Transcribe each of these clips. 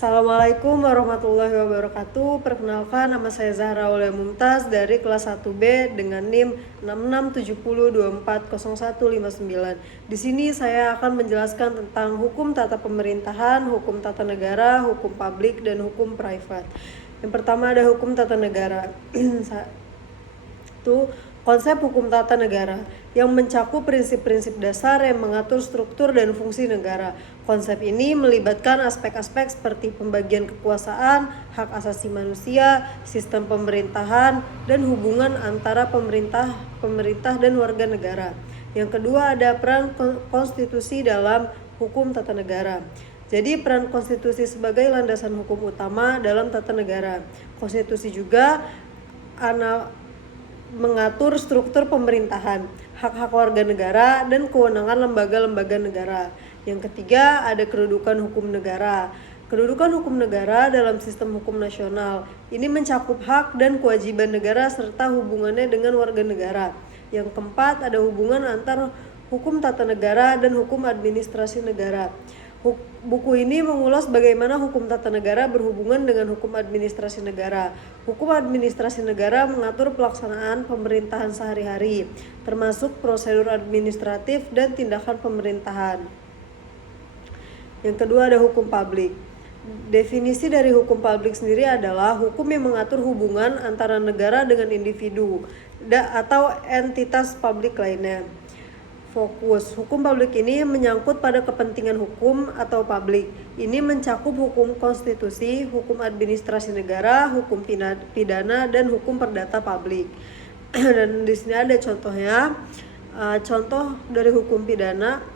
Assalamualaikum warahmatullahi wabarakatuh. Perkenalkan, nama saya Zahra Aulia Mumtaz dari kelas 1B dengan NIM 6670240159. Di sini saya akan menjelaskan tentang hukum tata pemerintahan, hukum tata negara, hukum publik, dan hukum privat. Yang pertama ada hukum tata negara. Itu konsep hukum tata negara yang mencakup prinsip-prinsip dasar yang mengatur struktur dan fungsi negara. Konsep ini melibatkan aspek-aspek seperti pembagian kekuasaan, hak asasi manusia, sistem pemerintahan, dan hubungan antara pemerintah dan warga negara. Yang kedua ada peran konstitusi dalam hukum tata negara. Jadi peran konstitusi sebagai landasan hukum utama dalam tata negara. Konstitusi juga mengatur struktur pemerintahan, hak-hak warga negara, dan kewenangan lembaga-lembaga negara. Yang ketiga ada kedudukan hukum negara. Kedudukan hukum negara dalam sistem hukum nasional ini mencakup hak dan kewajiban negara serta hubungannya dengan warga negara. Yang keempat ada hubungan antar hukum tata negara dan hukum administrasi negara. Buku ini mengulas bagaimana hukum tata negara berhubungan dengan hukum administrasi negara. Hukum administrasi negara mengatur pelaksanaan pemerintahan sehari-hari, termasuk prosedur administratif dan tindakan pemerintahan. Yang kedua ada hukum publik. Definisi dari hukum publik sendiri adalah hukum yang mengatur hubungan antara negara dengan individu atau entitas publik lainnya. Fokus hukum publik ini menyangkut pada kepentingan hukum atau publik. Ini mencakup hukum konstitusi, hukum administrasi negara, hukum pidana, dan hukum perdata publik. Dan di sini ada contohnya. Contoh dari hukum pidana,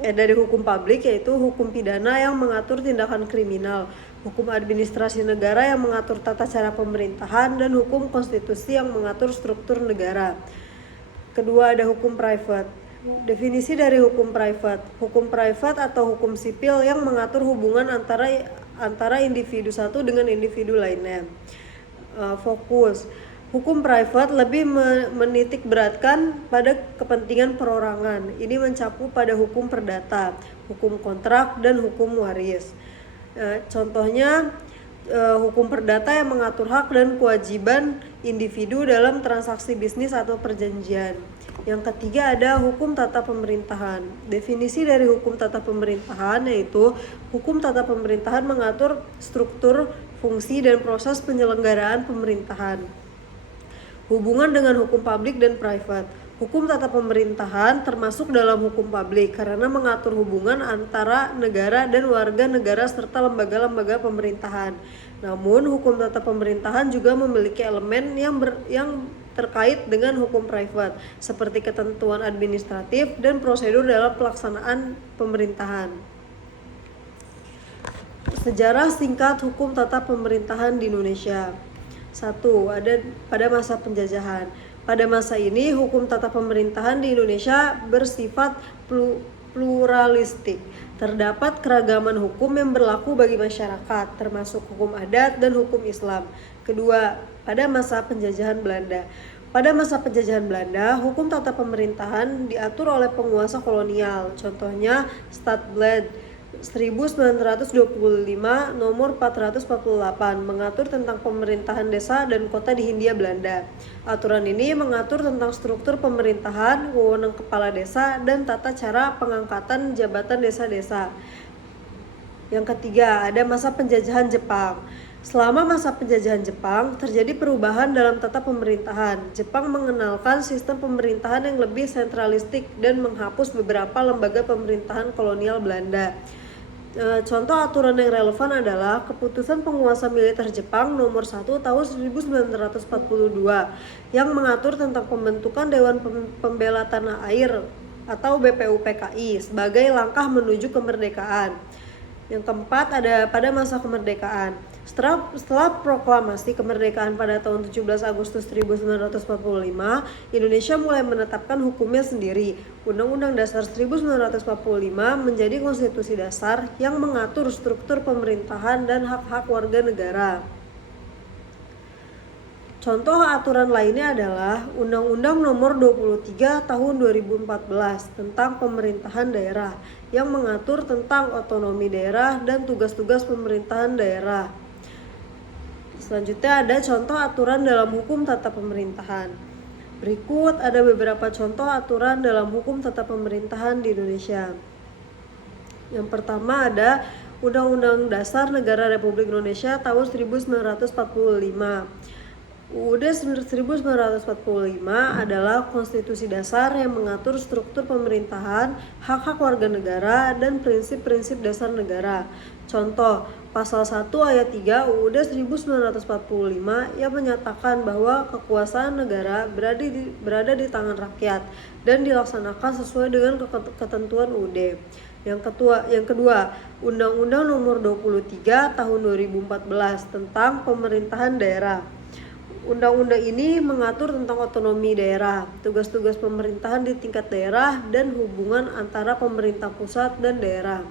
dari hukum publik yaitu hukum pidana yang mengatur tindakan kriminal, hukum administrasi negara yang mengatur tata cara pemerintahan, dan hukum konstitusi yang mengatur struktur negara. Kedua ada hukum private. Definisi dari hukum private atau hukum sipil yang mengatur hubungan antara individu satu dengan individu lainnya. Fokus hukum private lebih menitik beratkan pada kepentingan perorangan. Ini mencakup pada hukum perdata, hukum kontrak, dan hukum waris. Contohnya hukum perdata yang mengatur hak dan kewajiban individu dalam transaksi bisnis atau perjanjian. Yang ketiga ada hukum tata pemerintahan. Definisi dari hukum tata pemerintahan yaitu hukum tata pemerintahan mengatur struktur, fungsi, dan proses penyelenggaraan pemerintahan. Hubungan dengan hukum publik dan private. Hukum tata pemerintahan termasuk dalam hukum publik karena mengatur hubungan antara negara dan warga negara serta lembaga-lembaga pemerintahan. Namun, hukum tata pemerintahan juga memiliki elemen yang terkait dengan hukum private, seperti ketentuan administratif dan prosedur dalam pelaksanaan pemerintahan. Sejarah singkat hukum tata pemerintahan di Indonesia. 1. Ada pada masa penjajahan. Pada masa ini, hukum tata pemerintahan di Indonesia bersifat pluralistik. Terdapat keragaman hukum yang berlaku bagi masyarakat, termasuk hukum adat dan hukum Islam. Kedua, pada masa penjajahan Belanda. Pada masa penjajahan Belanda, hukum tata pemerintahan diatur oleh penguasa kolonial. Contohnya, Stadblad 1925 nomor 448 mengatur tentang pemerintahan desa dan kota di Hindia Belanda. Aturan ini mengatur tentang struktur pemerintahan, wewenang kepala desa, dan tata cara pengangkatan jabatan desa-desa. Yang ketiga, ada masa penjajahan Jepang. Selama masa penjajahan Jepang, terjadi perubahan dalam tata pemerintahan. Jepang mengenalkan sistem pemerintahan yang lebih sentralistik dan menghapus beberapa lembaga pemerintahan kolonial Belanda. Contoh aturan yang relevan adalah Keputusan Penguasa Militer Jepang nomor 1 tahun 1942 yang mengatur tentang pembentukan Dewan Pembela Tanah Air atau BPUPKI sebagai langkah menuju kemerdekaan. Yang keempat ada pada masa kemerdekaan. Setelah proklamasi kemerdekaan pada tahun 17 Agustus 1945, Indonesia mulai menetapkan hukumnya sendiri. Undang-Undang Dasar 1945 menjadi konstitusi dasar yang mengatur struktur pemerintahan dan hak-hak warga negara. Contoh aturan lainnya adalah Undang-Undang Nomor 23 Tahun 2014 tentang Pemerintahan Daerah yang mengatur tentang otonomi daerah dan tugas-tugas pemerintahan daerah. Selanjutnya ada contoh aturan dalam hukum tata pemerintahan. Berikut ada beberapa contoh aturan dalam hukum tata pemerintahan di Indonesia. Yang pertama ada Undang-Undang Dasar Negara Republik Indonesia tahun 1945. UUD 1945 adalah konstitusi dasar yang mengatur struktur pemerintahan, hak-hak warga negara, dan prinsip-prinsip dasar negara. Contoh, pasal 1 ayat 3 UUD 1945 yang menyatakan bahwa kekuasaan negara berada di tangan rakyat dan dilaksanakan sesuai dengan ketentuan UUD. Yang kedua, Undang-Undang Nomor 23 Tahun 2014 tentang Pemerintahan Daerah. Undang-undang ini mengatur tentang otonomi daerah, tugas-tugas pemerintahan di tingkat daerah, dan hubungan antara pemerintah pusat dan daerah.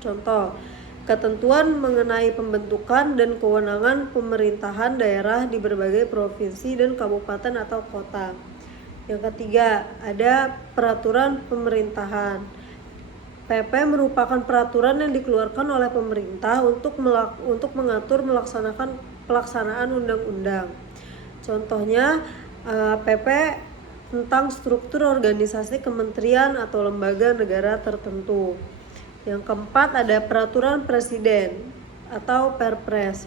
Contoh, ketentuan mengenai pembentukan dan kewenangan pemerintahan daerah di berbagai provinsi dan kabupaten atau kota. Yang ketiga, ada peraturan pemerintahan. PP merupakan peraturan yang dikeluarkan oleh pemerintah untuk mengatur pelaksanaan undang-undang. Contohnya PP tentang struktur organisasi kementerian atau lembaga negara tertentu. Yang keempat ada peraturan presiden atau Perpres.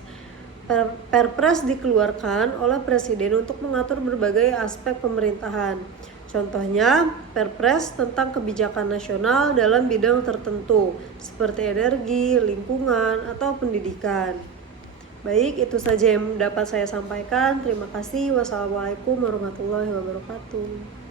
Perpres dikeluarkan oleh presiden untuk mengatur berbagai aspek pemerintahan. Contohnya, Perpres tentang kebijakan nasional dalam bidang tertentu, seperti energi, lingkungan, atau pendidikan. Baik, itu saja yang dapat saya sampaikan. Terima kasih. Wassalamualaikum warahmatullahi wabarakatuh.